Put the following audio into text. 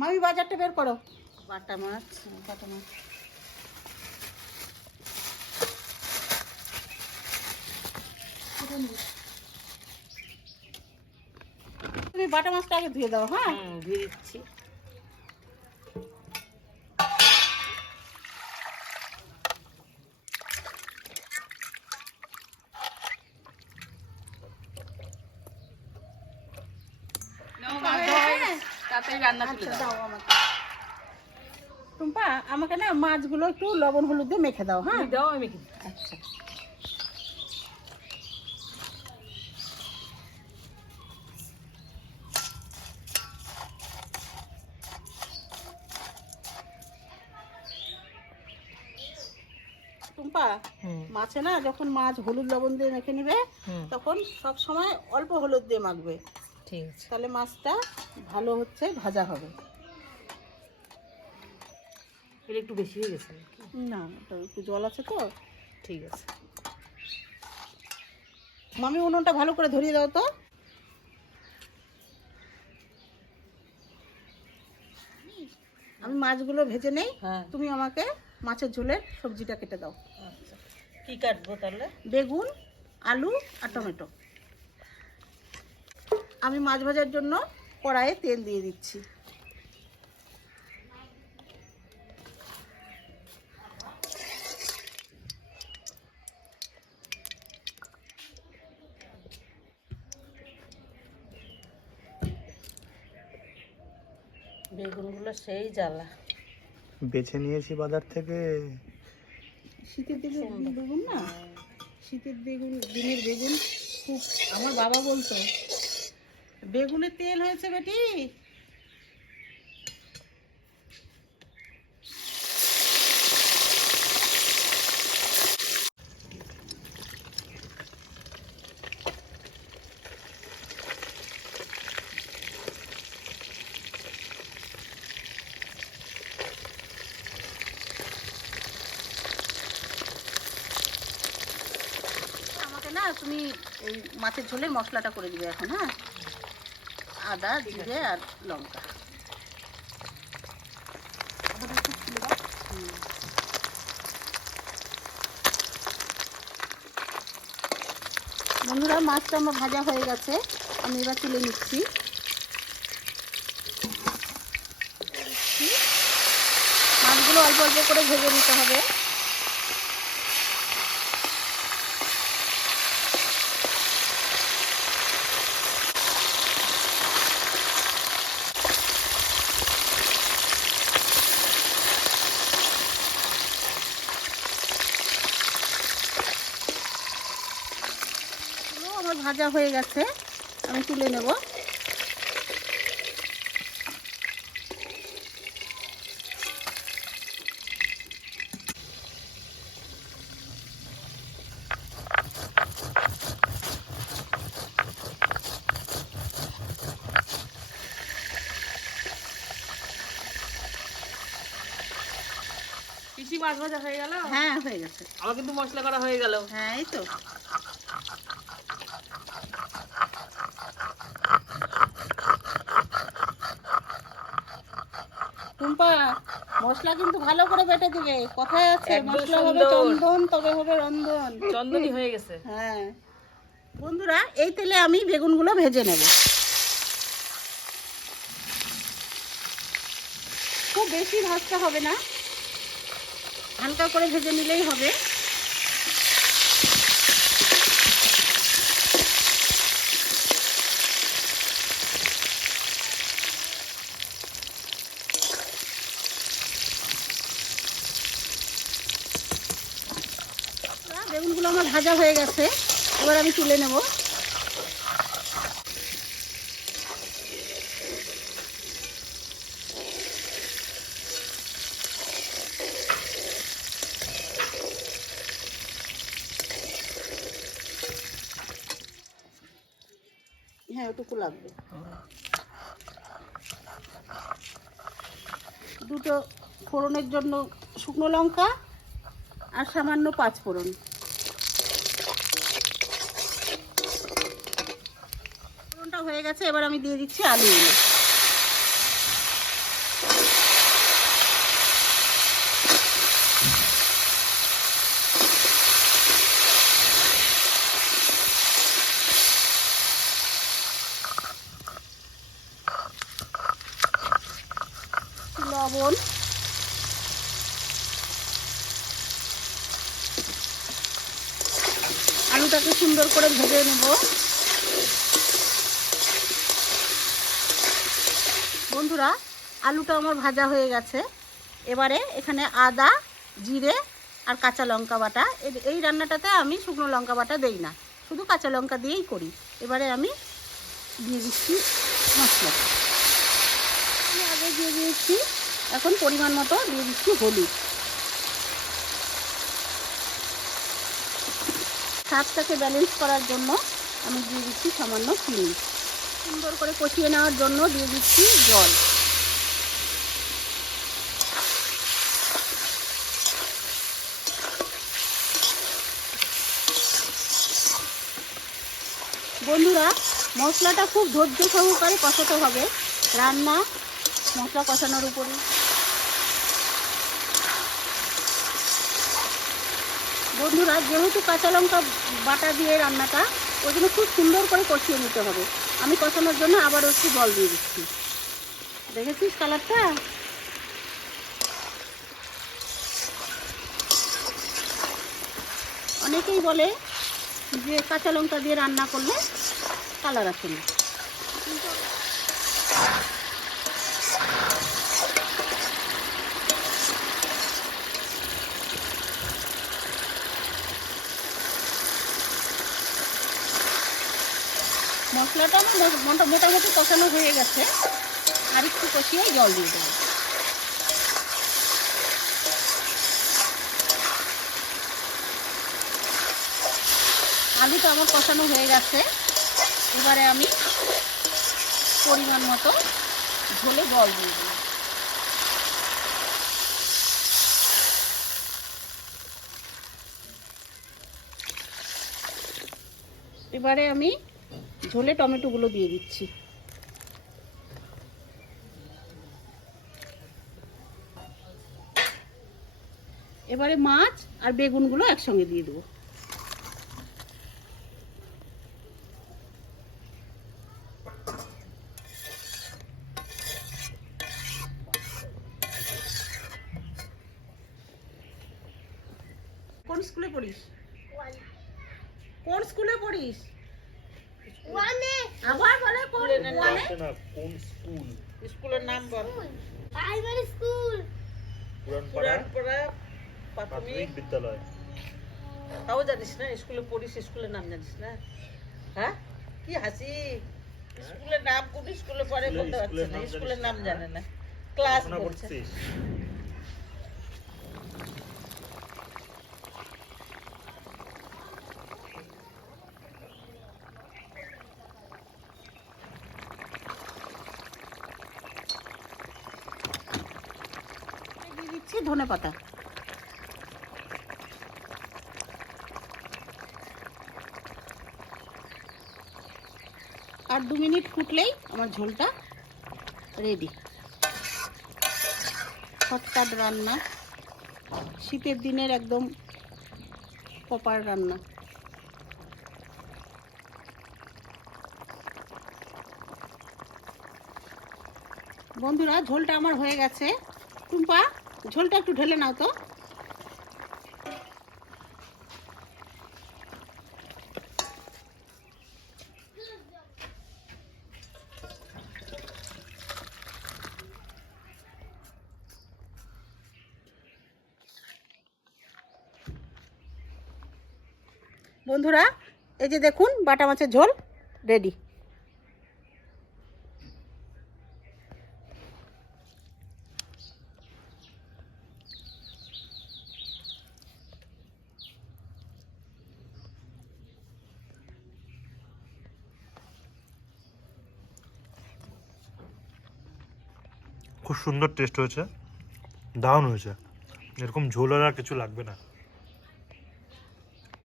মামি বাজারটা বের করো। বাটা মাছ। বাটা মাছ তুমি বাটা মাছটা আগে ধুয়ে দাও। হ্যাঁ ধুয়ে দিচ্ছি। টুম্পা আমাকে না মাছগুলো একটু লবণ হলুদ দিয়ে মেখে দাও। হ্যাঁ দাও, আমি মেখে দিই। আচ্ছা টুম্পা মাছে না যখন মাছ হলুদ লবণ দিয়ে মেখে নিবে তখন সব সময় অল্প হলুদ দিয়ে মাখবে। ঠিক আছে, তাহলে মাছটা ভালো হচ্ছে ভাজা হবে। এটা একটু বেশি হয়ে গেছে। না ওটা একটু জল আছে তো। ঠিক আছে মামি উনুনটা ভালো করে ধরিয়ে দাও তো। আমি মাছগুলো ভেজে নেই, তুমি আমাকে মাছের ঝোলের সবজিটা কেটে দাও। আচ্ছা, কি কাটবো তাহলে? বেগুন, আলু আর টমেটো। আমি মাছ ভাজার জন্য কড়াইয়ে তেল দিয়ে দিচ্ছি। বেগুনগুলো সেই জ্বালা। বেছে নিয়েছি বাজার থেকে। শীতের দিকে বেগুন না, শীতের বেগুন, দিনের বেগুন খুব। আমার বাবা বলতো বেগুনের তেল হয়েছে বেটি। না তুমি এই মাছের ঝোলের মশলাটা করে দিবে এখন। হ্যাঁ আদা জিরে আর লঙ্কা। বন্ধুরা মাছটা আমার ভাজা হয়ে গেছে, আমি এবার তুলে নিচ্ছি। মাছগুলো অল্প অল্প করে ভেজে নিতে হবে। আমার ভাজা হয়ে গেছে, আমি তুলে নেব। পিসি মাছ ভাজা হয়ে গেল? হ্যাঁ হয়ে গেছে। আমার কিন্তু মশলা করা হয়ে গেল। হ্যাঁ এই তো। টুম্পা মশলা কিন্তু ভালো করে বেটে দিবে, কথায় আছে মশলা হবে চন্দন তবে হবে রন্ধন। চন্দনই হয়ে গেছে। হ্যাঁ বন্ধুরা এই তেলে আমি বেগুনগুলো ভেজে নেব। খুব বেশি ভাজতে হবে না, হালকা করে ভেজে নিলেই হবে। বেগুনগুলো আমার ভাজা হয়ে গেছে, এবার আমি তুলে নেব। হ্যাঁ ওটুকু লাগবে। দুটো ফোড়নের জন্য শুকনো লঙ্কা আর সামান্য 5 ফোড়ন। ফোড়নটা হয়ে গেছে, এবার আমি দিয়ে দিচ্ছি আলুগুলো। লবণ, আলুটাকে সুন্দর করে ভেজে নেব। বন্ধুরা, আলুটা আমার ভাজা হয়ে গেছে। এবারে এখানে আদা, জিরে আর কাঁচা লঙ্কা বাটা, এই রান্নাটাতে আমি শুকনো লঙ্কা বাটা দেই না, শুধু কাঁচা লঙ্কা দিয়েই করি। এবারে আমি দিয়ে দিচ্ছি মশলা। আমি আগে দিয়ে দিয়েছি, এখন পরিমাণ মতো দিয়ে দিচ্ছি হলুদ। স্বাদটাকে ব্যালেন্স করার জন্য আমি দিয়ে দিচ্ছি সামান্য চিনি। সুন্দর করে কষিয়ে নেওয়ার জন্য দিয়ে দিচ্ছি জল। বন্ধুরা, মশলাটা খুব ধৈর্য সহকারে কষাতে হবে। রান্না মশলা কষানোর উপরে। বন্ধুরা, যেহেতু কাঁচা লঙ্কা বাটা দিয়ে রান্নাটা, ওই জন্য খুব সুন্দর করে কষিয়ে নিতে হবে। আমি কষানোর জন্য আবার একটু জল দিয়ে দিচ্ছি। দেখেছিস কালারটা? অনেকেই বলে যে কাঁচা লঙ্কা দিয়ে রান্না করলে কালার আসে না। মশলাটা মোটামুটি কষানো হয়ে গেছে, আর একটু কষিয়ে জল দিয়ে দেবো। আলুটা আমার কষানো হয়ে গেছে। এবারে আমি পরিমাণ মতো ঝোলে জল দিয়ে দিই। এবারে আমি ঝোলে টমেটোগুলো দিয়ে দিচ্ছি। এবারে মাছ আর বেগুনগুলো একসঙ্গে দিয়ে দেবো। কোন স্কুলে পড়িস? কোন স্কুলে পড়িস? আবার বলে কোন স্কুল? স্কুলের নাম বল। প্রাইমারি স্কুল, পুরানপাড়া প্রাথমিক বিদ্যালয়। তাও জানিস না? স্কুলে পড়িস, স্কুলের নাম জানিস না? হ্যাঁ, কি হাসি! স্কুলের নাম কোন স্কুলে পড়ে বলতে পারছে না, স্কুলের নাম জানে না, ক্লাস বলছে। দিয়ে দিচ্ছি ধনেপাতা। আর 2 মিনিট ফুটলেই আমার ঝোলটা রেডি। শর্টকাট রান্না, শীতের দিনের একদম প্রপার রান্না। বন্ধুরা, ঝোলটা আমার হয়ে গেছে। টুম্পা, ঝোলটা একটু ঢেলে নাও তো। বন্ধুরা, এই যে দেখুন, বাটা মাছের ঝোল রেডি। খুব সুন্দর টেস্ট হয়েছে, দারুণ হয়েছে। এরকম ঝোল আর কিছু লাগবে না।